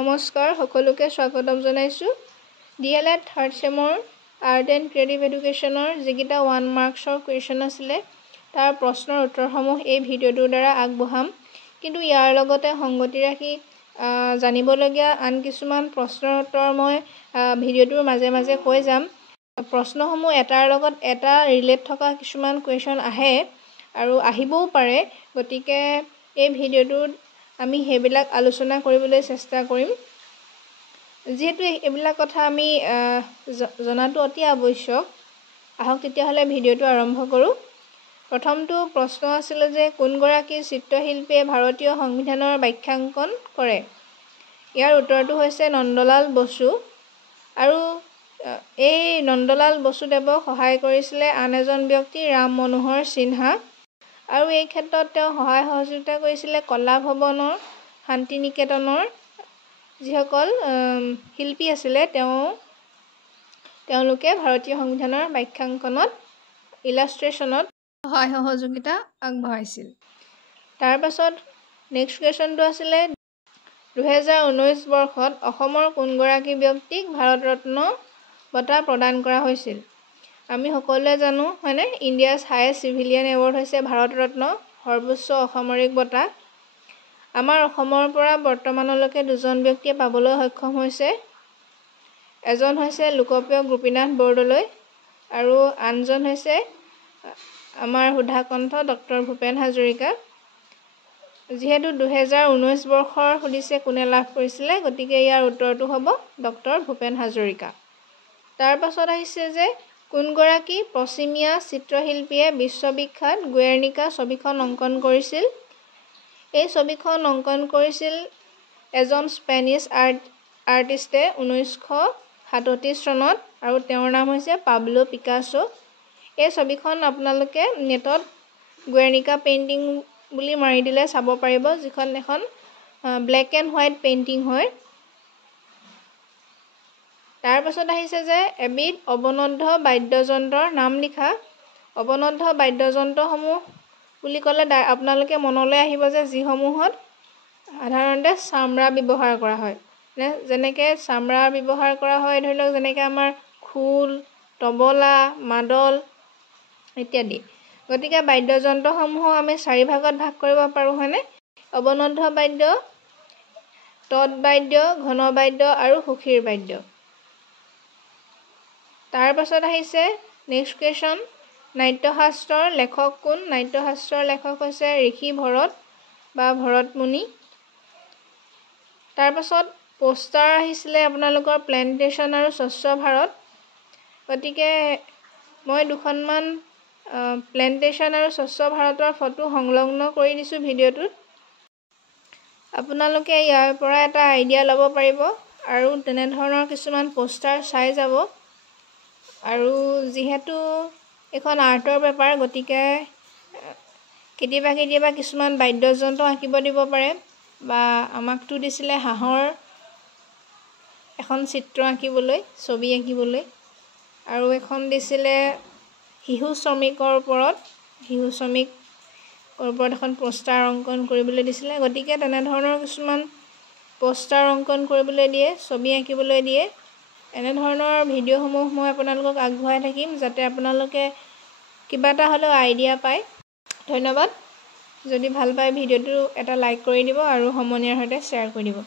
নমস্কাৰ সকলোকে স্বাগতম জনাইছোঁ ডিএলএড থাৰ্ড সেমৰ আৰ্ট এণ্ড ক্ৰিয়েটিভ এডুকেশ্যনৰ যিকেইটা 1 মাৰ্কছৰ কুৱেশ্যন আছিলে তাৰ প্ৰশ্নৰ উত্তৰসমূহ এই ভিডিঅ'টোৰ দ্বাৰা আগবঢ়াম কিন্তু ইয়াৰ লগতে সংগতি ৰাখি জানিবলগীয়া আন কিছুমান প্ৰশ্নৰ উত্তৰ মই ভিডিঅ'টোৰ মাজে মাজে কৈ যাম প্ৰশ্নসমূহ এটাৰ লগত এটা ৰিলেট থকা কিছুমান কুৱেশ্যন আহে আৰু আহিবও পাৰে গতিকে এই ভিডিঅ'টোত আমি হেবিলাক আলোচনা কৰিবলৈ চেষ্টা কৰিম যেহেতু এইবিলাক কথা আমি জনাটো অতি আৱশ্যক আহক তেতিয়াহ'লে ভিডিঅ'টো আৰম্ভ কৰোঁ প্ৰথমটো প্ৰশ্ন আছিল যে কোনগৰাকী চিত্ৰশিল্পীয়ে ভাৰতীয় সংবিধানৰ ব্যাখ্যাঙ্কন কৰে ইয়াৰ উত্তৰটো হৈছে নন্দলাল বসু আৰু এই নন্দলাল বসুদেৱক সহায় কৰিছিলে আন এজন ব্যক্তি ৰাম মনোহৰ সিনহা আৰু এই ক্ষেত্ৰত তেওঁ সহায় সহযোগিতা কৰিছিলে কলা ভৱনৰ শান্তি নিকেতনৰ যিসকল শিল্পী আছিলে তেওঁলোকে ভাৰতীয় সংবিধানৰ ব্যাখ্যাঙ্কনত ইলাষ্ট্ৰেশ্যনত সহায় সহযোগিতা আগবঢ়াইছিল তাৰ পাছত নেক্সট কুৱেশ্যনটো আছিলে 2019 বৰ্ষত অসমৰ কোনগৰাকী ব্যক্তিক ভাৰত ৰত্ন বঁটা প্ৰদান কৰা হৈছিল আমি সকলোৱে জানো হয়নে ইণ্ডিয়াছ হাইয়েষ্ট চিভিলিয়ান এৱাৰ্ড হৈছে ভাৰত ৰত্ন সৰ্বোচ্চ অসামৰিক বঁটা আমাৰ অসমৰ পৰা বৰ্তমানলৈকে দুজন ব্যক্তিয়ে পাবলৈ সক্ষম হৈছে এজন হৈছে লোকপ্ৰিয় গোপীনাথ বৰদলৈ আৰু আনজন হৈছে আমাৰ সুধাকণ্ঠ ডক্টৰ ভূপেন হাজৰিকা যেহেতু 2019 বৰ্ষৰ সুধিছে কোনে লাভ কৰিছিলে গতিকে ইয়াৰ উত্তৰটো হ'ব ডক্টৰ ভূপেন হাজৰিকা তাৰ পাছত আহিছে যে কোনগৰাকী পশ্চিমীয়া চিত্ৰশিল্পীয়ে বিশ্ববিখ্যাত গুয়েৰ্নিকা ছবিখন অংকন কৰিছিল এই ছবিখন অংকন কৰিছিল এজন স্পেনিছ আৰ্টিষ্টে 1937 চনত আৰু তেওঁৰ নাম হৈছে পাবলো পিকাছো এই ছবিখন আপোনালোকে নেটত গুয়েৰ্নিকা পেইণ্টিং বুলি মাৰি দিলে চাব পাৰিব যিখন এখন ব্লেক এণ্ড হোৱাইট পেইণ্টিং হয় তাৰ পাছত আহিছে যে এবিধ অৱনদ্ধ বাদ্যযন্ত্ৰৰ নাম লিখা অৱনদ্ধ বাদ্যযন্ত্ৰসমূহ বুলি ক'লে আপোনালোকে মনলৈ আহিব যে যিসমূহত সাধাৰণতে চামৰা ব্যৱহাৰ কৰা হয় যেনেকৈ চামৰা ব্যৱহাৰ কৰা হয় ধৰি লওক যেনেকৈ আমাৰ খোল তবলা মাদল ইত্যাদি গতিকে বাদ্যযন্ত্ৰসমূহক আমি 4 ভাগত ভাগ কৰিব পাৰোঁ হয়নে অৱনদ্ধ বাদ্য তৎ বাদ্য ঘন বাদ্য আৰু সুখীৰ বাদ্য তাৰ পাছত আহিছে নেক্সট কুৱেশ্যন নাট্যশাস্ত্ৰৰ লেখক কোন নাট্যশাস্ত্ৰৰ লেখক হৈছে ঋষি ভৰত বা ভৰতমুনি তাৰ পাছত পোষ্টাৰ আহিছিলে আপোনালোকৰ প্লেণ্টেশ্যন আৰু স্বচ্ছ ভাৰত গতিকে মই দুখনমান প্লেণ্টেশ্যন আৰু স্বচ্ছ ভাৰতৰ ফটো সংলগ্ন কৰি দিছোঁ ভিডিঅ'টোত আপোনালোকে ইয়াৰ পৰা এটা আইডিয়া ল'ব পাৰিব আৰু তেনেধৰণৰ কিছুমান পোষ্টাৰ চাই যাব আৰু যিহেতু এখন আৰ্টৰ পেপাৰ গতিকে কেতিয়াবা কিছুমান বাদ্যযন্ত্ৰ আঁকিব দিব পাৰে বা আমাকতো দিছিলে হাঁহৰ এখন চিত্ৰ আঁকিবলৈ ছবি আঁকিবলৈ আৰু এখন দিছিলে শিশু শ্ৰমিকৰ ওপৰত এখন পোষ্টাৰ অংকন কৰিবলৈ দিছিলে গতিকে তেনেধৰণৰ কিছুমান পোষ্টাৰ অংকন কৰিবলৈ দিয়ে ছবি আঁকিবলৈ দিয়ে এনেধৰণৰ ভিডিঅ'সমূহ মই আপোনালোকক আগবঢ়াই থাকিম যাতে আপোনালোকে কিবা এটা হ'লেও আইডিয়া পায় ধন্যবাদ যদি ভাল পায় ভিডিঅ'টো এটা লাইক কৰি দিব আৰু সমনীয়াৰ সৈতে শ্বেয়াৰ কৰি দিব